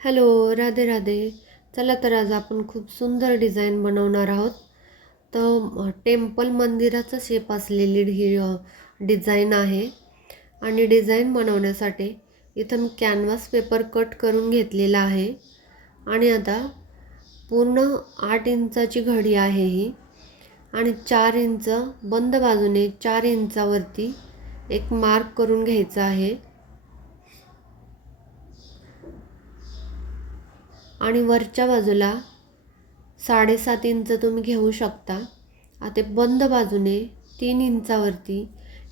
Hello, Radhe Radhe. चला तर आज आपण खूप सुंदर डिझाईन बनवणार आहोत. तर टेम्पल मंदिराचा शेप असलेली ही डिझाईन आहे. आणि डिझाईन बनवण्यासाठी इथं मी कॅनव्हास पेपर कट करून घेतलेला आहे. आणि आता पूर्ण 8 इंचाची घडी आहे ही. आणि 4 इंच बंद बाजूने 4 इंचावरती एक मार्क करून घ्यायचा आहे. आणि वरच्या बाजूला 7.5 इंच तुम्ही घेऊ शकता. आता बंद बाजूने 3 इंचावरती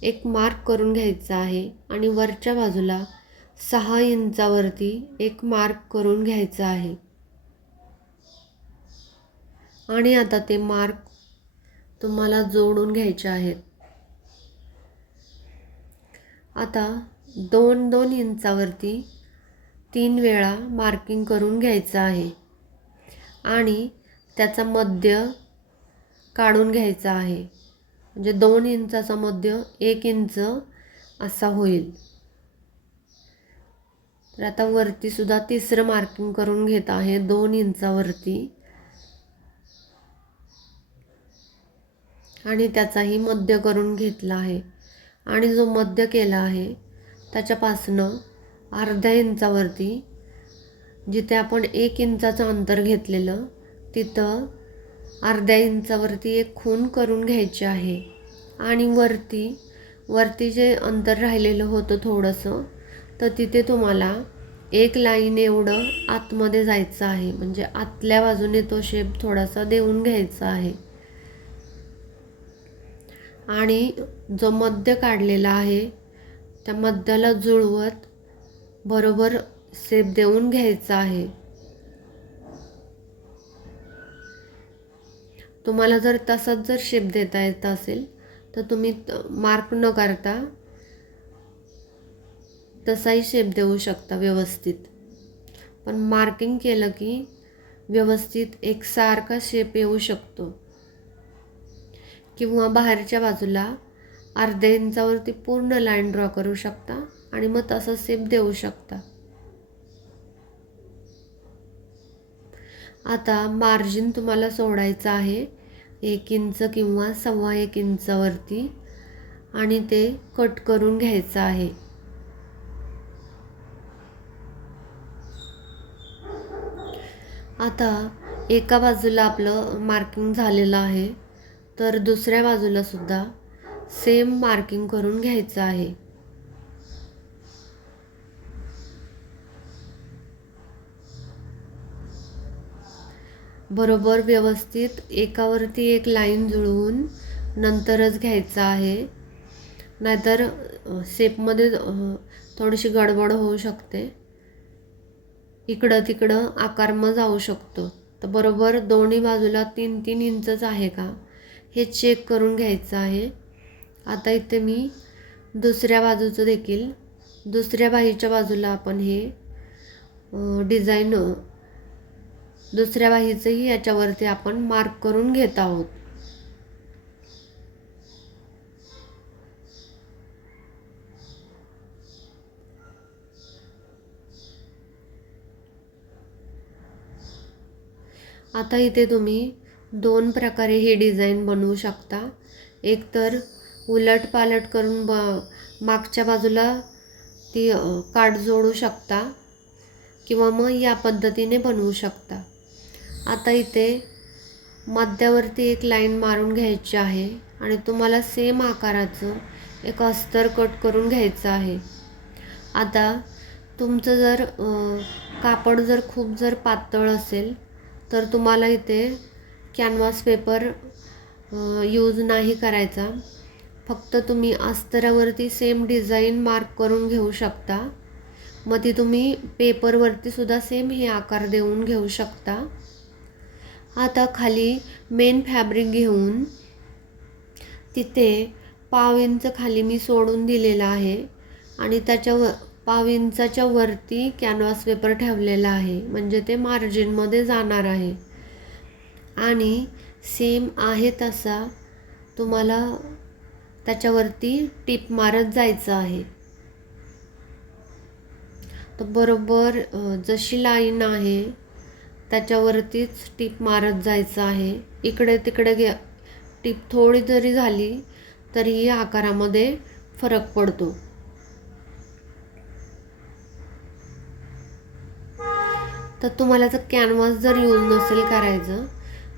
एक मार्क करून घ्यायचा आहे. आणि वरच्या बाजूला 6 इंचावरती एक मार्क करून घ्यायचा आहे. आणि आता ते मार्क तुम्हाला जोडून घ्यायचे आहेत. आता 2-2 इंचावरती 3 वेळा मार्किंग करून घ्यायचं आहे. आणि त्याचा मध्य काढून घ्यायचा आहे. म्हणजे 2 इंचाचा मध्य 1 इंच असा होईल. तर आता वरती सुद्धा तिसरं मार्किंग करून घेत आहे 2 इंचावरती. आणि त्याचाही मध्य करून घेतला आहे. आणि जो मध्य केला आहे त्याच्यापासनं अर्ध्या इंचावरती जिथे आपण 1 इंचाचं अंतर घेतलेलं तिथं अर्ध्या इंचावरती एक खूण करून घ्यायची आहे. आणि वरती जे अंतर राहिलेलं होतं थोडंसं, तर तिथे तुम्हाला एक लाईन एवढं आतमध्ये जायचं आहे. म्हणजे आतल्या बाजूने तो शेप थोडासा देऊन घ्यायचा आहे. आणि जो मध्य काढलेला आहे त्या मध्याला जुळवत बरोबर शेप देऊन घ्यायचा आहे. तुम्हाला जर तसाच जर शेप देता येत असेल तर तुम्ही मार्क न करता तसाही शेप देऊ शकता व्यवस्थित. पण मार्किंग केलं की व्यवस्थित एकसारखा शेप येऊ शकतो. किंवा बाहेरच्या बाजूला अर्ध्या इंचावरती पूर्ण लाईन ड्रॉ करू शकता आणि मग तसा शेप देऊ शकता. आता मार्जिन तुम्हाला सोडायचं आहे 1 इंच किंवा 1.25 इंचावरती. आणि ते कट करून घ्यायचं आहे. आता एका बाजूला आपलं मार्किंग झालेलं आहे, तर दुसऱ्या बाजूला सुद्धा सेम मार्किंग करून घ्यायचं आहे. बरोबर व्यवस्थित एकावरती एक लाईन जुळवून नंतरच घ्यायचं आहे. नाहीतर शेपमध्ये थोडीशी गडबड होऊ शकते. इकडं तिकडं आकार मग जाऊ शकतो. तर बरोबर दोन्ही बाजूला 3-3 इंचच आहे का हे चेक करून घ्यायचं आहे. आता इथे मी दुसऱ्या बाजूचं देखील दुसऱ्या बाहीच्या बाजूला आपण हे डिझाईन दुसऱ्या बाहीचंही याच्यावरती आपण मार्क करून घेत आहोत. आता इथे तुम्ही 2 प्रकारे ही डिझाईन बनवू शकता. एक तर उलट पालट करून मागच्या बाजूला ती काठ जोडू शकता किंवा मग या पद्धतीने बनवू शकता. आता इथे मध्यावरती एक लाईन मारून घ्यायची आहे आणि तुम्हाला सेम आकाराचं एक अस्तर कट करून घ्यायचं आहे. आता तुमचं जर कापड जर खूप जर पातळ असेल तर तुम्हाला इथे कॅनव्हास पेपर यूज नाही करायचा. फक्त तुम्ही अस्तरावरती सेम डिझाईन मार्क करून घेऊ शकता. मग ती तुम्ही पेपरवरती सुद्धा सेम हे आकार देऊन घेऊ शकता. आता खाली मेन फॅब्रिक घेऊन तिथे 1/2 इंच खाली मी सोडून दिलेला आहे. आणि त्याच्या 1/2 इंचाच्या वरती कॅनव्हास पेपर ठेवलेला आहे. म्हणजे ते मार्जिनमध्ये जाणार आहे. आणि सेम आहे तसा तुम्हाला त्याच्यावरती टिप मारत जायचं आहे. तर बरोबर जशी लाईन आहे त्याच्यावरतीच टीप मारत जायचं आहे. इकडे तिकडे टीप थोडी जरी झाली तरीही आकारामध्ये फरक पडतो. तर तुम्हाला जर कॅनव्हास जर यूज नसेल करायचं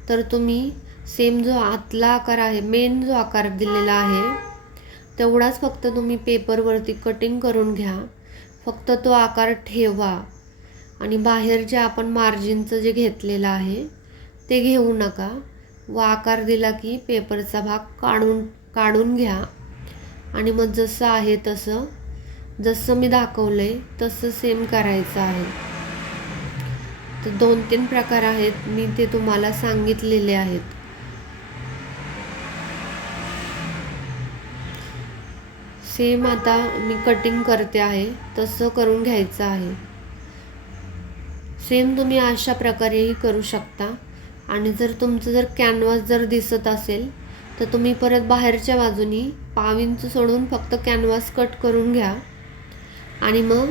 तर तुम्ही सेम जो आतला आकार आहे, मेन जो आकार दिलेला आहे तेवढाच फक्त तुम्ही पेपरवरती कटिंग करून घ्या. फक्त तो आकार ठेवा आणि बाहेर जे आपण मार्जिनचं जे घेतलेलं आहे ते घेऊ नका व आकार दिला की पेपरचा भाग काढून घ्या आणि मग जसं आहे तसं, जसं मी दाखवलंय तसं सेम करायचं आहे. तर 2-3 प्रकार आहेत, मी ते तुम्हाला सांगितलेले आहेत. सेम आता मी कटिंग करते आहे तसं करून घ्यायचं आहे. सेम तुम्ही अशा प्रकारेही करू शकता. आणि जर तुमचं जर कॅनव्हास जर दिसत असेल तर तुम्ही परत बाहेरच्या बाजूनी 1/2 इंच सोडून फक्त कॅनव्हास कट करून घ्या आणि मग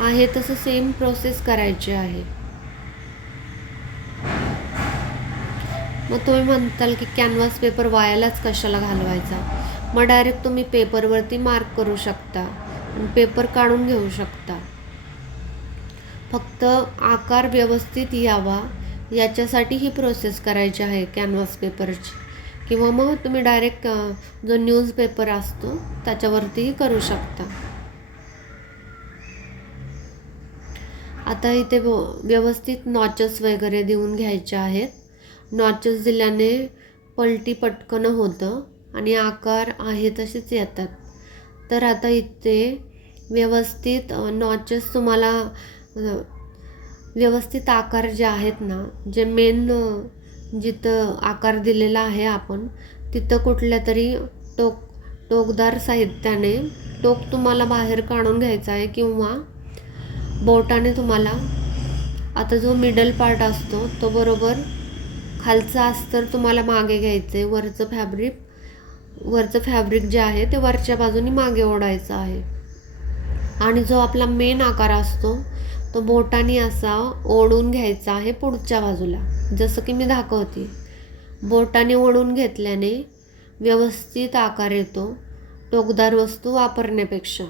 आहे तसं सेम प्रोसेस करायची आहे. मग तुम्ही म्हणताल की कॅनव्हास पेपर वायालाच कशाला घालवायचा. मग डायरेक्ट तुम्ही पेपरवरती मार्क करू शकता आणि पेपर काढून घेऊ शकता. फक्त आकार व्यवस्थित यावा याच्यासाठी ही प्रोसेस करायची आहे कॅनव्हास पेपरची. किंवा मग तुम्ही डायरेक्ट जो न्यूजपेपर असतो त्याच्यावरतीही करू शकता. आता इथे व्यवस्थित नॉचेस वगैरे देऊन घ्यायचे आहेत. नॉचेस दिल्याने पलटी पटकन होतं आणि आकार आहे तसेच येतात. तर आता इथे व्यवस्थित नॉचेस तुम्हाला व्यवस्थित आकार जे आहेत ना, जे मेन जिथं आकार दिलेला आहे आपण तिथं कुठल्या तरी टोकदार साहित्याने टोक तुम्हाला बाहेर काढून घ्यायचा आहे किंवा बोटाने तुम्हाला, आता जो मिडल पार्ट असतो तो बरोबर खालचा अस्तर तुम्हाला मागे घ्यायचं आहे. वरचं फॅब्रिक जे आहे ते वरच्या बाजूनी मागे ओढायचं आहे आणि जो आपला मेन आकार असतो तो बोटाने असा ओढून घ्यायचा आहे पुढच्या बाजूला, जसं की मी दाखवते. बोटाने ओढून घेतल्याने व्यवस्थित आकार येतो टोकदार वस्तू वापरण्यापेक्षा.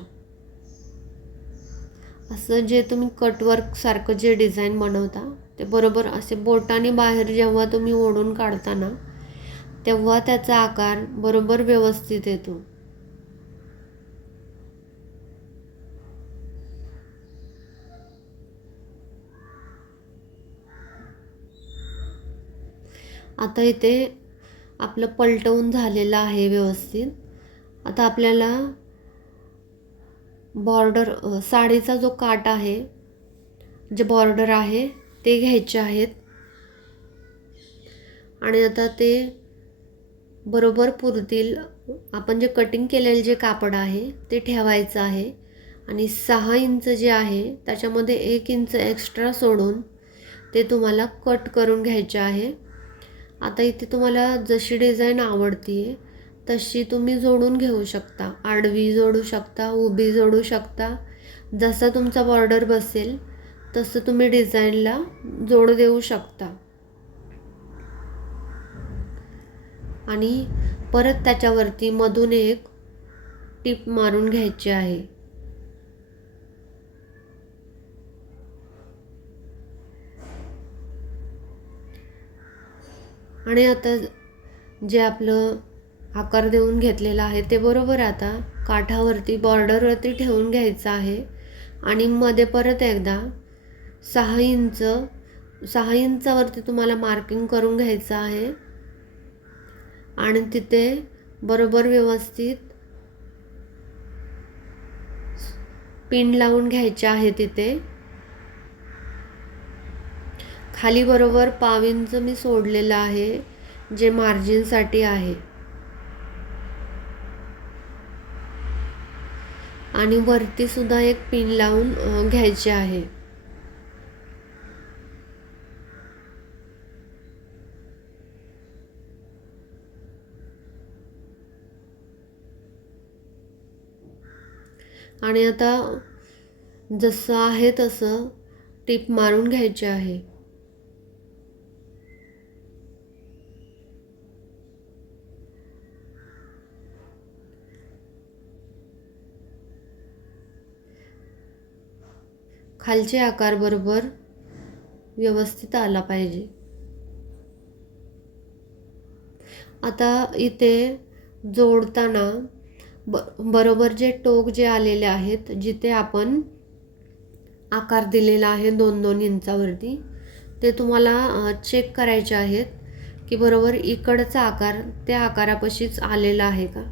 असं जे तुम्ही कटवर्क सारखं जे डिझाईन बनवता ते बरोबर असे बोटाने बाहेर जेव्हा तुम्ही ओढून काढता ना तेव्हा त्याचा आकार बरोबर व्यवस्थित येतो. आता इथे आपलं पलटवून झालेलं आहे व्यवस्थित. आता आपल्याला बॉर्डर, साडीचा जो काट आहे, जे बॉर्डर आहे ते घ्यायचे आहेत आणि आता ते बरोबर पुरतील. आपण जे कटिंग केलेलं जे कापड आहे ते ठेवायचं आहे आणि 6 इंच जे आहे त्याच्यामध्ये 1 इंच एक्स्ट्रा सोडून ते तुम्हाला कट करून घ्यायचे आहे. आता इथे तुम्हाला जशी डिझाईन आवडते तशी तुम्ही जोडून घेऊ शकता. आडवी जोडू शकता, उभी जोडू शकता. जसा तुमचा बॉर्डर बसेल तसं तुम्ही डिझाईनला जोड देऊ शकता. आणि परत त्याच्यावरती मधून एक टीप मारून घ्यायची आहे. आणि आता जे आपलं आकार देऊन घेतलेला आहे ते बरोबर आता काठावरती बॉर्डरवरती ठेवून घ्यायचं आहे आणि मध्ये परत एकदा 6 इंचावरती तुम्हाला मार्किंग करून घ्यायचं आहे आणि तिथे बरोबर व्यवस्थित पिन लावून घ्यायचे आहे. तिथे खाली बरोबर 1/2 इंच मी सोडलेलं आहे जे मार्जिनसाठी आहे आणि वरती सुद्धा एक पिन लावून घ्यायचे आहे. आणि आता जसं आहे तसं टीप मारून घ्यायचे आहे. खालचे आकार बरोबर व्यवस्थित आला पाहिजे. आता इथे जोडताना बरोबर जे टोक जे आलेले आहेत, जिथे आपण आकार दिलेला आहे 2-2 इंचावरती, ते तुम्हाला चेक करायचे आहेत की बरोबर इकडचा आकार त्या आकारापाशीच आलेला आहे का.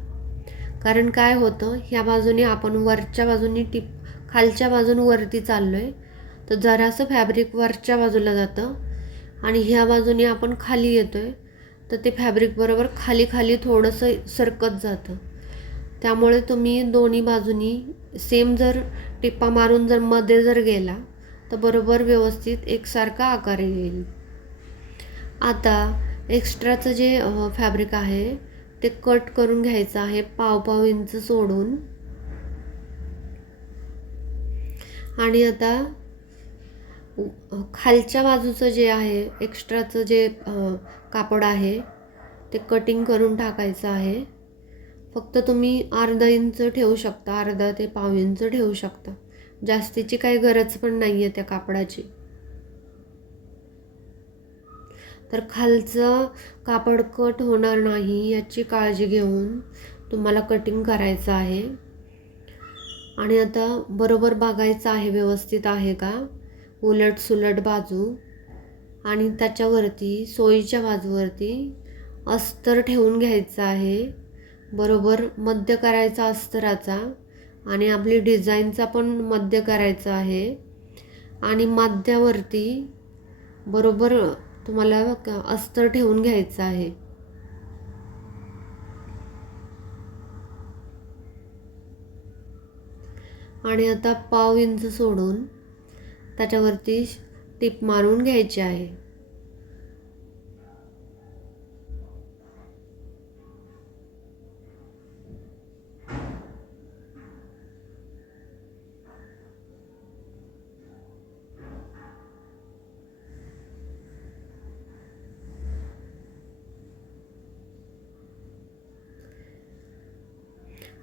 कारण काय होतं, ह्या बाजूने आपण वरच्या बाजूने खालच्या बाजून वरती चाललो आहे, तर जरासं फॅब्रिक वरच्या बाजूला जातं आणि ह्या बाजूने आपण खाली येतो आहे, तर ते फॅब्रिक बरोबर खाली खाली थोडंसं सरकत जातं. त्यामुळे तुम्ही दोन्ही बाजूनी सेम जर टिप्पा मारून जर मध्ये जर गेला तर बरोबर व्यवस्थित एकसारखा आकार येईल. आता एक्स्ट्राचं जे फॅब्रिक आहे ते कट करून घ्यायचं आहे 1.5 इंच सोडून. आणि आता खालच्या बाजूचं जे आहे एक्स्ट्राचं जे कापड आहे ते कटिंग करून टाकायचं आहे. फक्त तुम्ही अर्धा इंच ठेवू शकता, अर्धा ते 1.5 इंच ठेवू शकता. जास्तीची काही गरज पण नाही आहे त्या कापडाची. तर खालचं कापड कट होणार नाही याची काळजी घेऊन तुम्हाला कटिंग करायचं आहे. आणि आता बरोबर बघायचं आहे व्यवस्थित आहे का, उलट सुलट बाजू. आणि त्याच्यावरती सोयीच्या बाजूवरती अस्तर ठेवून घ्यायचं आहे. बरोबर मध्य करायचा अस्तराचा आणि आपली डिझाईनचा पण मध्य करायचा आहे. आणि मध्यावरती बरोबर तुम्हाला अस्तर ठेवून घ्यायचं आहे. आणि आता 1.5 इंच सोडून त्याच्यावरती टिप मारून घ्यायची आहे.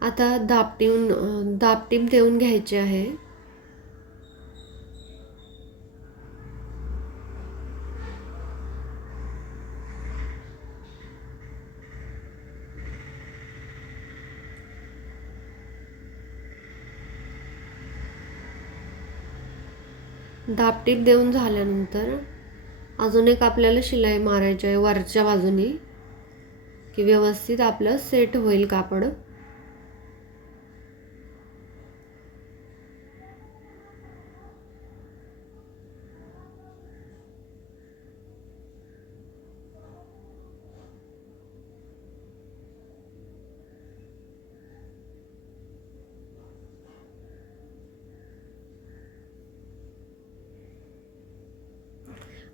आता दापटीम देऊन घ्यायची आहे. दापटीप देऊन झाल्यानंतर अजून एक आपल्याला शिलाई मारायची आहे वरच्या बाजूने, की व्यवस्थित आपलं सेट होईल कापड.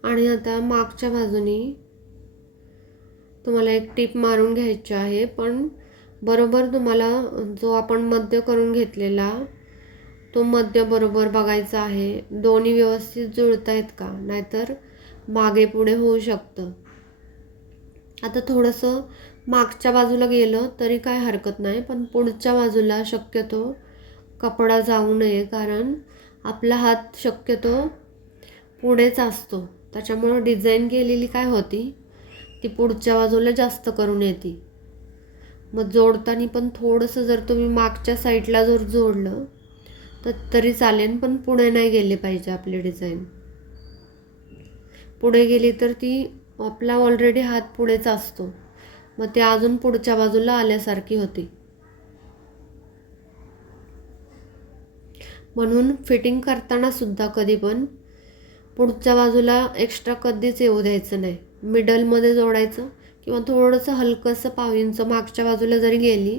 आणि आता मागच्या बाजूने तुम्हाला एक टीप मारून घ्यायची आहे. पण बरोबर तुम्हाला जो आपण मध्य करून घेतलेला तो मध्य बरोबर बघायचा आहे. दोन्ही व्यवस्थित जुळतायत का, नाहीतर मागे पुढे होऊ शकतं. आता थोडंसं मागच्या बाजूला गेलं तरी काय हरकत नाही, पण पुढच्या बाजूला शक्यतो कपडा जाऊ नये, कारण आपला हात शक्यतो पुढेच असतो. त्याच्यामुळं डिझाईन केलेली काय होती ती पुढच्या बाजूला जास्त करून येते. मग जोडताना पण थोडंसं जर तुम्ही मागच्या साईडला जर जोडलं तर तरी चालेल, पण पुढे नाही गेले पाहिजे आपली डिझाईन. पुढे गेली तर ती आपला ऑलरेडी हात पुढेच असतो, मग ते अजून पुढच्या बाजूला आल्यासारखी होती. म्हणून फिटिंग करताना सुद्धा कधी पण पुढच्या बाजूला एक्स्ट्रा कधीच येऊ द्यायचं नाही. मिडलमध्ये जोडायचं किंवा थोडंसं हलकंसं 1.5 इंच मागच्या बाजूला जरी गेली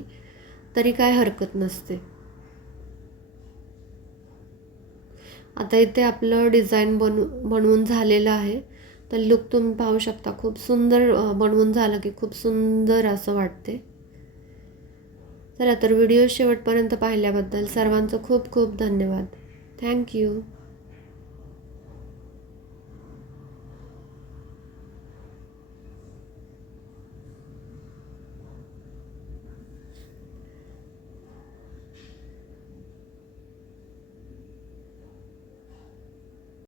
तरी काय हरकत नसते. आता इथे आपलं डिझाईन बनवून झालेलं आहे. तर लुक तुम्ही पाहू शकता, खूप सुंदर बनवून झालं की खूप सुंदर असं वाटते. चला तर व्हिडिओ शेवटपर्यंत पाहिल्याबद्दल सर्वांचं खूप खूप धन्यवाद. थँक्यू.